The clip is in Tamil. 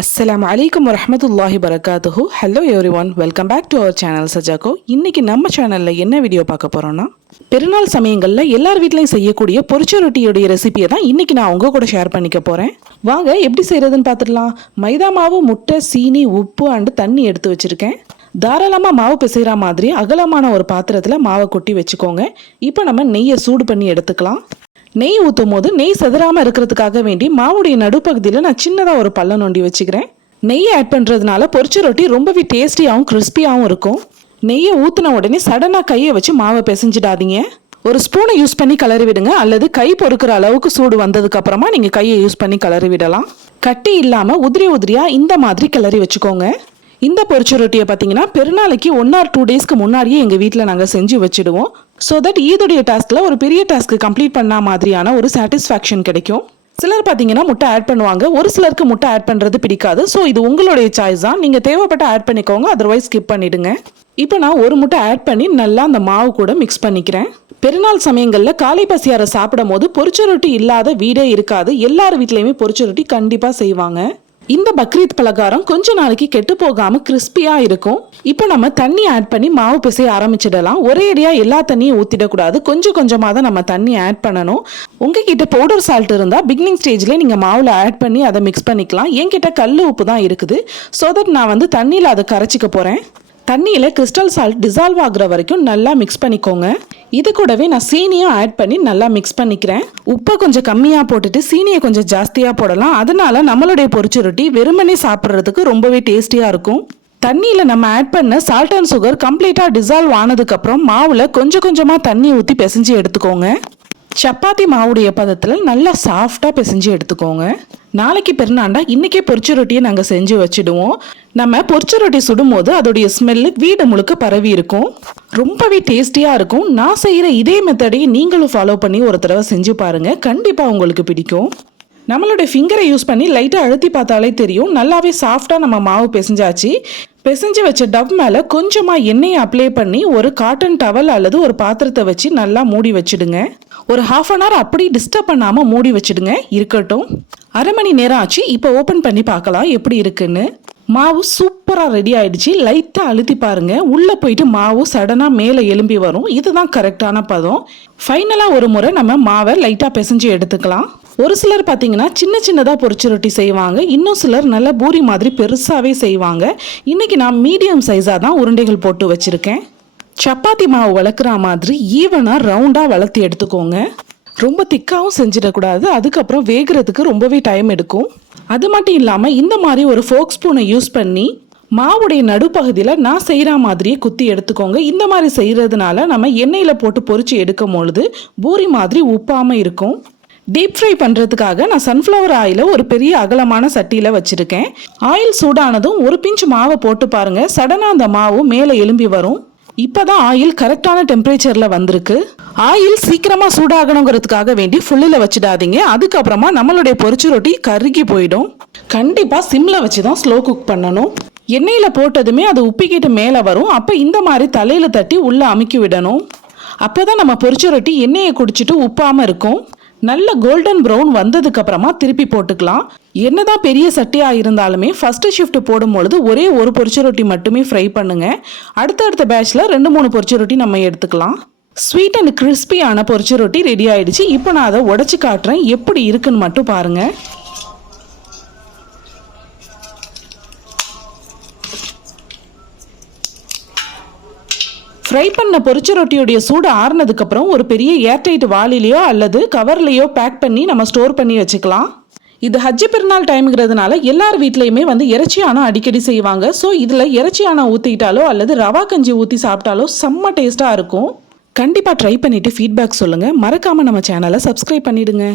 அஸ்ஸலாமு அலைக்கும் வரஹ்மத்துல்லாஹி வரகாத்துஹு. Hello everyone, welcome back to our channel சஜாக்கோ. இன்னைக்கு நம்ம சேனலில் என்ன வீடியோ பார்க்க போகிறோன்னா, பெருநாள் சமயங்களில் எல்லார் வீட்லையும் செய்யக்கூடிய பொரிச்ச ரொட்டியோடைய ரெசிபியை தான் இன்னைக்கு நான் உங்கள் கூட ஷேர் பண்ணிக்க போகிறேன். வாங்க எப்படி செய்கிறதுன்னு பார்த்துடலாம். மைதா மாவு, முட்டை, சீனி, உப்பு அண்டு தண்ணி எடுத்து வச்சுருக்கேன். தாராளமாக மாவு பிசைகிற மாதிரி அகலமான ஒரு பாத்திரத்தில் மாவை கொட்டி வச்சுக்கோங்க. இப்போ நம்ம நெய்யை சூடு பண்ணி எடுத்துக்கலாம். நெய் ஊற்றும் போது நெய் செதறாமல் இருக்கிறதுக்காக வேண்டி மாவுடைய நடுப்பகுதியில் நான் சின்னதாக ஒரு பள்ளம் நோண்டி வச்சுக்கிறேன். நெய்யை ஆட் பண்ணுறதுனால பொரிச்ச ரொட்டி ரொம்பவே டேஸ்டியாகவும் கிறிஸ்பியாகவும் இருக்கும். நெய்யை ஊற்றின உடனே சடனாக கையை வச்சு மாவை பிசைஞ்சிடாதீங்க. ஒரு ஸ்பூனை யூஸ் பண்ணி கிளறி விடுங்க, அல்லது கை பொறுக்கிற அளவுக்கு சூடு வந்ததுக்கு அப்புறமா நீங்கள் கையை யூஸ் பண்ணி கிளறி விடலாம். கட்டி இல்லாமல் உதிரியாக இந்த மாதிரி கிளறி வச்சுக்கோங்க. இந்த பொரிச்ச ரொட்டியை பார்த்தீங்கன்னா பெருநாளைக்கு 1 or 2 days முன்னாடியே எங்கள் வீட்டில் நாங்கள் செஞ்சு வச்சுடுவோம். ஸோ தட் ஈதுடைய டாஸ்கில் ஒரு பெரிய டாஸ்க்கு கம்ப்ளீட் பண்ண மாதிரியான ஒரு சாட்டிஸ்ஃபேக்ஷன் கிடைக்கும். சிலர் பார்த்தீங்கன்னா முட்டை ஆட் பண்ணுவாங்க, ஒரு சிலருக்கு முட்டை ஆட் பண்ணுறது பிடிக்காது. ஸோ இது உங்களுடைய சாய்ஸ் தான், நீங்கள் தேவைப்பட்ட ஆட் பண்ணிக்கோங்க, அதர்வைஸ் ஸ்கிப் பண்ணிடுங்க. இப்போ நான் ஒரு முட்டை ஆட் பண்ணி நல்லா அந்த மாவு கூட மிக்ஸ் பண்ணிக்கிறேன். பெருநாள் சமயங்களில் காலை பசியாரை சாப்பிடும் போது பொரிச்ச ரொட்டி இல்லாத வீடே இருக்காது. எல்லார் வீட்லையுமே பொரிச்ச ரொட்டி கண்டிப்பாக செய்வாங்க. இந்த பக்ரீத் பலகாரம் கொஞ்ச நாளைக்கு கெட்டு போகாம கிறிஸ்பியா இருக்கும். இப்போ நம்ம தண்ணி ஆட் பண்ணி மாவு பிசைய ஆரம்பிச்சிடலாம். ஒரே அடியா எல்லா தண்ணியும் ஊத்திடக்கூடாது, கொஞ்சம் கொஞ்சமாக தான் நம்ம தண்ணி ஆட் பண்ணணும். உங்ககிட்ட பவுடர் சால்ட் இருந்தா பிகினிங் ஸ்டேஜ்ல நீங்க மாவுல ஆட் பண்ணி அதை மிக்ஸ் பண்ணிக்கலாம். என்கிட்ட கல் உப்பு தான் இருக்குது. ஸோ தட் நான் வந்து தண்ணியில் அதை கரைச்சிக்க போறேன். தண்ணியில் கிறிஸ்டல் சால்ட் டிசால்வ் ஆகுற வரைக்கும் நல்லா மிக்ஸ் பண்ணிக்கோங்க. இது கூடவே நான் சீனியும் ஆட் பண்ணி நல்லா மிக்ஸ் பண்ணிக்கிறேன். உப்பை கொஞ்சம் கம்மியாக போட்டுட்டு சீனியை கொஞ்சம் ஜாஸ்தியாக போடலாம். அதனால நம்மளுடைய பொரிச்ச ரொட்டி வெறுமனே சாப்பிட்றதுக்கு ரொம்பவே டேஸ்டியாக இருக்கும். தண்ணியில் நம்ம ஆட் பண்ண சால்ட் அண்ட் சுகர் கம்ப்ளீட்டாக டிசால்வ் ஆனதுக்கப்புறம் மாவில் கொஞ்சம் கொஞ்சமாக தண்ணி ஊற்றி பிசைஞ்சு எடுத்துக்கோங்க. சப்பாத்தி மாவுடைய பதத்தில் நல்லா சாஃப்டாக பிசைஞ்சு எடுத்துக்கோங்க. நாளைக்கு பெருநாண்டா இன்னைக்கே பொரிச்ச ரொட்டியை நாங்கள் செஞ்சு வச்சுடுவோம். நம்ம பொரிச்ச ரொட்டி சுடும் போது அதோடைய ஸ்மெல்லு வீடு முழுக்க பரவி இருக்கும். ரொம்பவே டேஸ்டியாக இருக்கும். நான் செய்கிற இதே மெத்தடையை நீங்களும் ஃபாலோ பண்ணி ஒரு தடவை செஞ்சு பாருங்க, கண்டிப்பாக உங்களுக்கு பிடிக்கும். நம்மளுடைய ஃபிங்கரை யூஸ் பண்ணி லைட்டாக அழுத்தி பார்த்தாலே தெரியும், நல்லாவே சாஃப்டாக நம்ம மாவு பிசைஞ்சாச்சு. பிசைஞ்சு வச்ச டவ் மேலே கொஞ்சமாக எண்ணெயை அப்ளை பண்ணி ஒரு காட்டன் டவல் அல்லது ஒரு பாத்திரத்தை வச்சு நல்லா மூடி வச்சுடுங்க. ஒரு 1/2 hour அப்படி டிஸ்டர்ப் பண்ணாமல் மூடி வச்சுடுங்க, இருக்கட்டும். அரை மணி நேரம் ஆச்சு. இப்போ ஓப்பன் பண்ணி பார்க்கலாம் எப்படி இருக்குன்னு. மாவு சூப்பராக ரெடி ஆயிடுச்சு. லைட்டாக அழுத்தி பாருங்க, உள்ளே போயிட்டு மாவு சடனாக மேலே எலும்பி வரும். இதுதான் கரெக்டான பதம். ஃபைனலாக ஒரு முறை நம்ம மாவை லைட்டாக பிசைஞ்சு எடுத்துக்கலாம். ஒரு சிலர் பார்த்தீங்கன்னா சின்ன சின்னதாக பொரிச்ச ரொட்டி செய்வாங்க, இன்னும் சிலர் நல்ல பூரி மாதிரி பெருசாகவே செய்வாங்க. இன்னைக்கு நான் மீடியம் சைஸாக தான் உருண்டைகள் போட்டு வச்சுருக்கேன். சப்பாத்தி மாவு வளர்க்குற மாதிரி ஈவனாக ரவுண்டாக வளர்த்தி எடுத்துக்கோங்க. ரொம்ப திக்காகவும் செஞ்சிடக்கூடாது, அதுக்கப்புறம் வேகிறதுக்கு ரொம்பவே டைம் எடுக்கும். அது மட்டும் இல்லாமல் இந்த மாதிரி ஒரு ஃபோக் ஸ்பூனை யூஸ் பண்ணி மாவுடைய நடுப்பகுதியில் நான் செய்கிற மாதிரியே குத்தி எடுத்துக்கோங்க. இந்த மாதிரி செய்கிறதுனால நம்ம எண்ணெயில் போட்டு பொரிச்சு எடுக்கும் பொழுது பூரி மாதிரி உப்பாமல் இருக்கும். டீப் ஃப்ரை பண்ணுறதுக்காக நான் சன்ஃப்ளவர் ஆயிலை ஒரு பெரிய அகலமான சட்டியில் வச்சுருக்கேன். ஆயில் சூடானதும் ஒரு பிஞ்ச் மாவை போட்டு பாருங்கள், சடனாக அந்த மாவு மேலே எலும்பி வரும். இப்போதான் ஆயில் கரெக்டான டெம்பரேச்சரில் வந்திருக்கு. ஆயில் சீக்கிரமாக சூடாகணுங்கிறதுக்காக வேண்டி ஃபுல்லில் வச்சிடாதீங்க, அதுக்கப்புறமா நம்மளுடைய பொரிச்ச ரொட்டி கருகி போயிடும். கண்டிப்பாக சிம்மில் வச்சு தான் ஸ்லோ குக் பண்ணணும். எண்ணெயில் போட்டதுமே அது உப்பிக்கிட்டு மேலே வரும். அப்போ இந்த மாதிரி தலையில் தட்டி உள்ளே அமுக்கி விடணும். அப்போ தான் நம்ம பொரிச்ச ரொட்டி எண்ணெயை குடிச்சிட்டு உப்பாமல் இருக்கும். நல்ல கோல்டன் ப்ரௌன் வந்ததுக்கு அப்புறமா திருப்பி போட்டுக்கலாம். என்னதான் பெரிய சட்டியாக இருந்தாலுமே ஃபர்ஸ்ட் ஷிஃப்ட் போடும்பொழுது ஒரே ஒரு பொரிச்ச ரொட்டி மட்டுமே ஃப்ரை பண்ணுங்க. அடுத்தடுத்த பேட்ச்ல 2-3 பொரிச்ச ரொட்டி நம்ம எடுத்துக்கலாம். ஸ்வீட் அண்ட் கிறிஸ்பியான பொரிச்ச ரொட்டி ரெடி ஆயிடுச்சு. இப்போ நான் அதை உடைச்சு காட்டுறேன், எப்படி இருக்குன்னு மட்டும் பாருங்க. ஃப்ரை பண்ண பொரிச்ச ரொட்டியுடைய சூடு ஆறுனதுக்கப்புறம் ஒரு பெரிய ஏர்டைட் வாளிலையோ அல்லது கவர்லையோ பேக் பண்ணி நம்ம ஸ்டோர் பண்ணி வச்சுக்கலாம். இது ஹஜ்ஜி பெருநாள் டைம்ங்கிறதுனால எல்லார் வீட்லையுமே இறைச்சி ஆனா அடிக்கடி செய்வாங்க. ஸோ இதில் இறைச்சி ஆனா ஊற்றிட்டாலோ அல்லது ரவா கஞ்சி ஊற்றி சாப்பிட்டாலோ செம்ம டேஸ்ட்டாக இருக்கும். கண்டிப்பாக ட்ரை பண்ணிவிட்டு ஃபீட்பேக் சொல்லுங்கள். மறக்காமல் நம்ம சேனலை சப்ஸ்கிரைப் பண்ணிவிடுங்க.